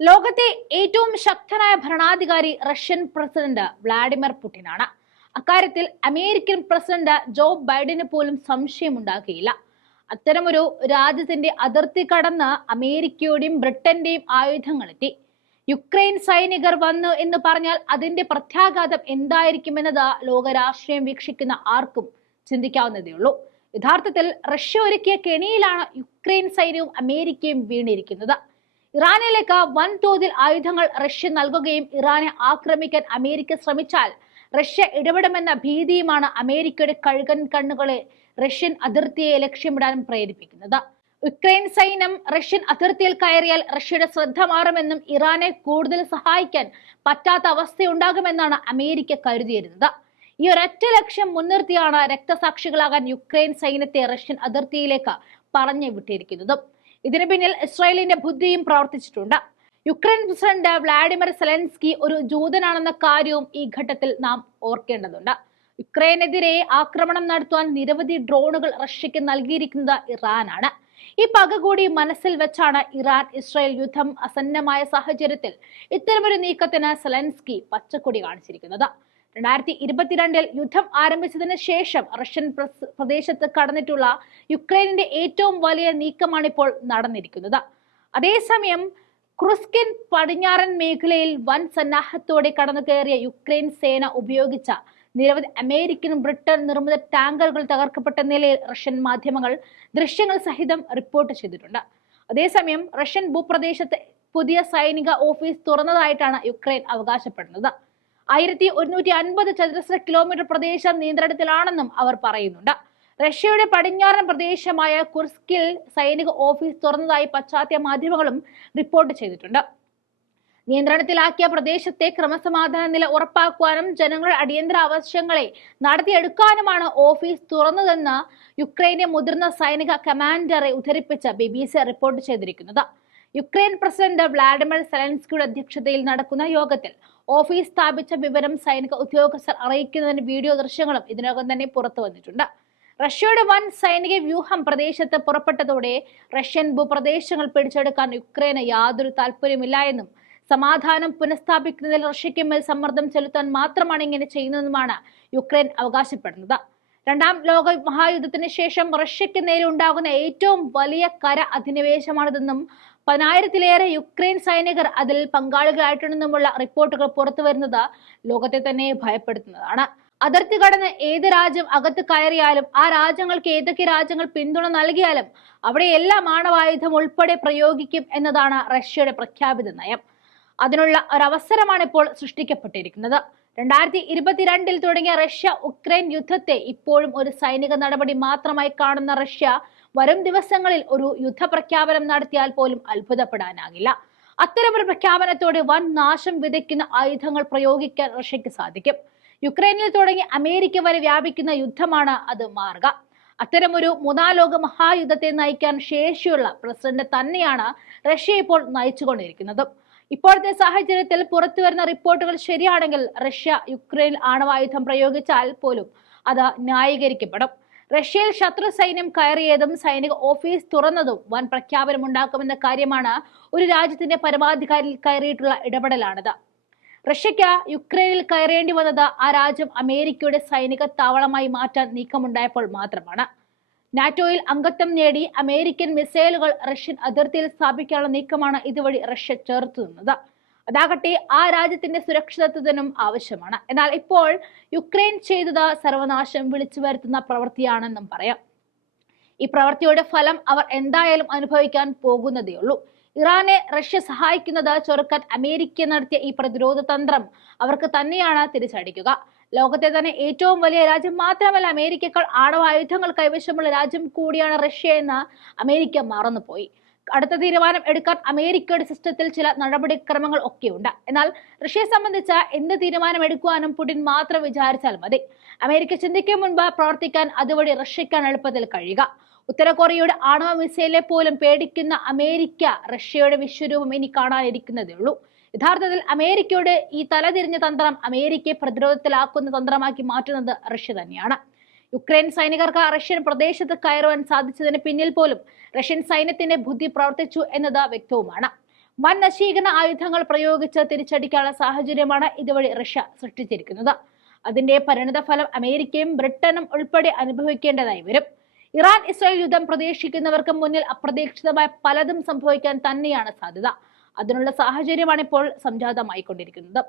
ലോകത്തെ ഏറ്റവും ശക്തനായ ഭരണാധികാരി റഷ്യൻ പ്രസിഡന്റ് വ്ളാഡിമിർ പുടിനാണ്. അക്കാര്യത്തിൽ അമേരിക്കൻ പ്രസിഡന്റ് ജോ ബൈഡന് പോലും സംശയമുണ്ടാക്കിയില്ല. അത്തരമൊരു രാജ്യത്തിന്റെ അതിർത്തി കടന്ന് അമേരിക്കയുടെയും ബ്രിട്ടന്റെയും ആയുധങ്ങൾ എത്തി യുക്രൈൻ സൈനികർ വന്നു എന്ന് പറഞ്ഞാൽ അതിന്റെ പ്രത്യാഘാതം എന്തായിരിക്കുമെന്നത് ലോകരാഷ്ട്രീയം വീക്ഷിക്കുന്ന ആർക്കും ചിന്തിക്കാവുന്നതേ ഉള്ളൂ. യഥാർത്ഥത്തിൽ റഷ്യ ഒരുക്കിയ കെണിയിലാണ് യുക്രൈൻ സൈന്യവും അമേരിക്കയും വീണിരിക്കുന്നത്. ഇറാനിലേക്ക് വൻതോതിൽ ആയുധങ്ങൾ റഷ്യ നൽകുകയും ഇറാനെ ആക്രമിക്കാൻ അമേരിക്ക ശ്രമിച്ചാൽ റഷ്യ ഇടപെടുമെന്ന ഭീതിയുമാണ് അമേരിക്കയുടെ കഴുകൻ കണ്ണുകളെ റഷ്യൻ അതിർത്തിയെ ലക്ഷ്യമിടാൻ പ്രേരിപ്പിക്കുന്നത്. യുക്രൈൻ സൈന്യം റഷ്യൻ അതിർത്തിയിൽ കയറിയാൽ റഷ്യയുടെ ശ്രദ്ധ മാറുമെന്നും ഇറാനെ കൂടുതൽ സഹായിക്കാൻ പറ്റാത്ത അവസ്ഥയുണ്ടാകുമെന്നാണ് അമേരിക്ക കരുതിയിരുന്നത്. ഈ ഒരൊറ്റ ലക്ഷ്യം മുൻനിർത്തിയാണ് രക്തസാക്ഷികളാകാൻ യുക്രൈൻ സൈന്യത്തെ റഷ്യൻ അതിർത്തിയിലേക്ക് പറഞ്ഞു വിട്ടിരിക്കുന്നതും ഇതിനു പിന്നിൽ ഇസ്രായേലിന്റെ ബുദ്ധിയും പ്രവർത്തിച്ചിട്ടുണ്ട്. യുക്രൈൻ പ്രസിഡന്റ് വ്ളാഡിമിർ സെലൻസ്കി ഒരു ജൂതനാണെന്ന കാര്യവും ഈ ഘട്ടത്തിൽ നാം ഓർക്കേണ്ടതുണ്ട്. യുക്രൈനെതിരെ ആക്രമണം നടത്തുവാൻ നിരവധി ഡ്രോണുകൾ റഷ്യക്ക് നൽകിയിരിക്കുന്നത് ഇറാനാണ്. ഈ പക കൂടി മനസ്സിൽ വെച്ചാണ് ഇറാൻ ഇസ്രായേൽ യുദ്ധം അസന്നമായ സാഹചര്യത്തിൽ ഇത്തരമൊരു നീക്കത്തിന് സെലൻസ്കി പച്ചക്കൊടി കാണിച്ചിരിക്കുന്നത്. രണ്ടായിരത്തി ഇരുപത്തിരണ്ടിൽ യുദ്ധം ആരംഭിച്ചതിന് ശേഷം റഷ്യൻ പ്രദേശത്ത് കടന്നിട്ടുള്ള യുക്രൈനിന്റെ ഏറ്റവും വലിയ നീക്കമാണ് ഇപ്പോൾ നടന്നിരിക്കുന്നത്. അതേസമയം ക്രുസ്കിൻ പടിഞ്ഞാറൻ മേഖലയിൽ വൻ സന്നാഹത്തോടെ കടന്നു കയറിയ യുക്രൈൻ സേന ഉപയോഗിച്ച നിരവധി അമേരിക്കൻ ബ്രിട്ടൻ നിർമ്മിത ടാങ്കറുകൾ തകർക്കപ്പെട്ട നിലയിൽ റഷ്യൻ മാധ്യമങ്ങൾ ദൃശ്യങ്ങൾ സഹിതം റിപ്പോർട്ട് ചെയ്തിട്ടുണ്ട്. അതേസമയം റഷ്യൻ ഭൂപ്രദേശത്ത് പുതിയ സൈനിക ഓഫീസ് തുറന്നതായിട്ടാണ് യുക്രൈൻ അവകാശപ്പെടുന്നത്. ആയിരത്തി ഒരുന്നൂറ്റി അൻപത് ചതുരശ്ര കിലോമീറ്റർ പ്രദേശം നിയന്ത്രണത്തിലാണെന്നും അവർ പറയുന്നുണ്ട്. റഷ്യയുടെ പടിഞ്ഞാറൻ പ്രദേശമായ കുർസ്കിൽ സൈനിക ഓഫീസ് തുറന്നതായി പശ്ചാത്തല മാധ്യമങ്ങളും റിപ്പോർട്ട് ചെയ്തിട്ടുണ്ട്. നിയന്ത്രണത്തിലാക്കിയ പ്രദേശത്തെ ക്രമസമാധാന നില ഉറപ്പാക്കുവാനും ജനങ്ങളുടെ അടിയന്തര ആവശ്യങ്ങളെ നടത്തിയെടുക്കാനുമാണ് ഓഫീസ് തുറന്നതെന്ന് യുക്രൈനെ മുതിർന്ന സൈനിക കമാൻഡറെ ഉദ്ധരിപ്പിച്ച ബി റിപ്പോർട്ട് ചെയ്തിരിക്കുന്നത്. യുക്രൈൻ പ്രസിഡന്റ് വ്ളാഡിമിർ സെലൻസ്കിയുടെ അധ്യക്ഷതയിൽ നടക്കുന്ന യോഗത്തിൽ ഓഫീസ് സ്ഥാപിച്ച വിവരം സൈനിക ഉദ്യോഗസ്ഥർ അറിയിക്കുന്നതിന് വീഡിയോ ദൃശ്യങ്ങളും ഇതിനകം തന്നെ പുറത്തു വന്നിട്ടുണ്ട്. റഷ്യയുടെ വൻ സൈനിക വ്യൂഹം പ്രദേശത്ത് പുറപ്പെട്ടതോടെ റഷ്യൻ ഭൂപ്രദേശങ്ങൾ പിടിച്ചെടുക്കാൻ യുക്രൈന് യാതൊരു താല്പര്യമില്ല എന്നും സമാധാനം പുനഃസ്ഥാപിക്കുന്നതിൽ റഷ്യയ്ക്ക് മേൽ സമ്മർദ്ദം ചെലുത്താൻ മാത്രമാണ് ഇങ്ങനെ ചെയ്യുന്നതെന്നുമാണ് യുക്രൈൻ അവകാശപ്പെടുന്നത്. രണ്ടാം ലോക മഹായുദ്ധത്തിന് ശേഷം റഷ്യക്ക് നേരെ ഉണ്ടാകുന്ന ഏറ്റവും വലിയ കര അധിനിവേശമാണിതെന്നും പതിനായിരത്തിലേറെ യുക്രൈൻ സൈനികർ അതിൽ പങ്കാളികളായിട്ടുണ്ടെന്നുമുള്ള റിപ്പോർട്ടുകൾ പുറത്തു വരുന്നത് ലോകത്തെ തന്നെ ഭയപ്പെടുത്തുന്നതാണ്. അതിർത്തി കടന്ന് ഏത് രാജ്യം അകത്ത് കയറിയാലും ആ രാജ്യങ്ങൾക്ക് ഏതൊക്കെ രാജ്യങ്ങൾ പിന്തുണ നൽകിയാലും അവിടെ എല്ലാ ആണവായുധം ഉൾപ്പെടെ പ്രയോഗിക്കും എന്നതാണ് റഷ്യയുടെ പ്രഖ്യാപിത നയം. അതിനുള്ള ഒരവസരമാണ് ഇപ്പോൾ സൃഷ്ടിക്കപ്പെട്ടിരിക്കുന്നത്. രണ്ടായിരത്തി ഇരുപത്തിരണ്ടിൽ തുടങ്ങിയ റഷ്യ ഉക്രൈൻ യുദ്ധത്തെ ഇപ്പോഴും ഒരു സൈനിക നടപടി മാത്രമായി കാണുന്ന റഷ്യ വരും ദിവസങ്ങളിൽ ഒരു യുദ്ധപ്രഖ്യാപനം നടത്തിയാൽ പോലും അത്ഭുതപ്പെടാനാകില്ല. അത്തരമൊരു പ്രഖ്യാപനത്തോടെ വൻ നാശം വിതയ്ക്കുന്ന ആയുധങ്ങൾ പ്രയോഗിക്കാൻ റഷ്യക്ക് സാധിക്കും. യുക്രൈനിൽ തുടങ്ങി അമേരിക്ക വരെ വ്യാപിക്കുന്ന യുദ്ധമാണ് അത് മാർഗ. അത്തരമൊരു മൂന്നാം ലോക മഹായുദ്ധത്തെ നയിക്കാൻ ശേഷിയുള്ള പ്രസിഡന്റ് തന്നെയാണ് റഷ്യ ഇപ്പോൾ നയിച്ചുകൊണ്ടിരിക്കുന്നത്. ഇപ്പോഴത്തെ സാഹചര്യത്തിൽ പുറത്തു വരുന്ന റിപ്പോർട്ടുകൾ ശരിയാണെങ്കിൽ റഷ്യ യുക്രൈൻ ആണവായുധം പ്രയോഗിച്ചാൽ പോലും അത് ന്യായീകരിക്കപ്പെടും. റഷ്യയിൽ ശത്രു സൈന്യം കയറിയതും സൈനിക ഓഫീസ് തുറന്നതും വൻ പ്രഖ്യാപനമുണ്ടാക്കുമെന്ന കാര്യമാണ് ഒരു രാജ്യത്തിന്റെ പരമാധികാരിയിൽ കയറിയിട്ടുള്ള ഇടപെടലാണിത്. റഷ്യയ്ക്ക് യുക്രൈനിൽ കയറേണ്ടി വന്നത് ആ രാജ്യം അമേരിക്കയുടെ സൈനിക താവളമായി മാറ്റാൻ നീക്കമുണ്ടായപ്പോൾ മാത്രമാണ്. നാറ്റോയിൽ അംഗത്വം നേടി അമേരിക്കൻ മിസൈലുകൾ റഷ്യൻ അതിർത്തിയിൽ സ്ഥാപിക്കാനുള്ള നീക്കമാണ് ഇതുവഴി റഷ്യ ചേർത്ത് നിന്നത്. അതാകട്ടെ ആ രാജ്യത്തിന്റെ സുരക്ഷിതത്വത്തിനും ആവശ്യമാണ്. എന്നാൽ ഇപ്പോൾ യുക്രൈൻ ചെയ്തത് സർവനാശം വിളിച്ചു വരുത്തുന്ന പ്രവൃത്തിയാണെന്നും പറയാം. ഈ പ്രവൃത്തിയുടെ ഫലം അവർ എന്തായാലും അനുഭവിക്കാൻ പോകുന്നതേ ഉള്ളൂ. ഇറാനെ റഷ്യ സഹായിക്കുന്നത് ചെറുക്കാൻ അമേരിക്ക നടത്തിയ ഈ പ്രതിരോധ തന്ത്രം അവർക്ക് തന്നെയാണ് തിരിച്ചടിക്കുക. ലോകത്തെ തന്നെ ഏറ്റവും വലിയ രാജ്യം മാത്രമല്ല അമേരിക്കക്കാൾ ആണവായുധങ്ങൾ കൈവശമുള്ള രാജ്യം കൂടിയാണ് റഷ്യ എന്ന് അമേരിക്ക മറന്നുപോയി. അടുത്ത തീരുമാനം എടുക്കാൻ അമേരിക്കയുടെ സിസ്റ്റത്തിൽ ചില നടപടിക്രമങ്ങൾ ഒക്കെയുണ്ട്. എന്നാൽ റഷ്യയെ സംബന്ധിച്ച എന്ത് തീരുമാനം എടുക്കുവാനും പുടിൻ മാത്രം വിചാരിച്ചാൽ മതി. അമേരിക്ക ചിന്തിക്കും മുൻപ് പ്രവർത്തിക്കാൻ അതുവഴി റഷ്യക്കാണ് എളുപ്പത്തിൽ കഴിയുക. ഉത്തര കൊറിയയുടെ ആണവ മിസൈലെ പോലും പേടിക്കുന്ന അമേരിക്ക റഷ്യയുടെ വിശ്വരൂപം ഇനി കാണാനിരിക്കുന്നതേ ഉള്ളൂ യഥാർത്ഥത്തിൽ അമേരിക്കയുടെ ഈ തലതിരിഞ്ഞ തന്ത്രം അമേരിക്കയെ പ്രതിരോധത്തിലാക്കുന്ന തന്ത്രമാക്കി മാറ്റുന്നത് റഷ്യ തന്നെയാണ്. യുക്രൈൻ സൈനികർക്ക് റഷ്യൻ പ്രദേശത്ത് കയറുവാൻ സാധിച്ചതിന് പിന്നിൽ പോലും റഷ്യൻ സൈന്യത്തിന്റെ ബുദ്ധി പ്രവർത്തിച്ചു എന്നത് വ്യക്തവുമാണ്. വൻ നശീകരണ ആയുധങ്ങൾ പ്രയോഗിച്ച് തിരിച്ചടിക്കാനുള്ള സാഹചര്യമാണ് ഇതുവഴി റഷ്യ സൃഷ്ടിച്ചിരിക്കുന്നത്. അതിന്റെ പരിണിതഫലം അമേരിക്കയും ബ്രിട്ടനും ഉൾപ്പെടെ അനുഭവിക്കേണ്ടതായി വരും. ഇറാൻ ഇസ്രായേൽ യുദ്ധം പ്രതീക്ഷിക്കുന്നവർക്ക് മുന്നിൽ അപ്രതീക്ഷിതമായ പലതും സംഭവിക്കാൻ തന്നെയാണ് സാധ്യത. അതിനുള്ള സാഹചര്യമാണ് ഇപ്പോൾ സംജാതമായിക്കൊണ്ടിരിക്കുന്നത്.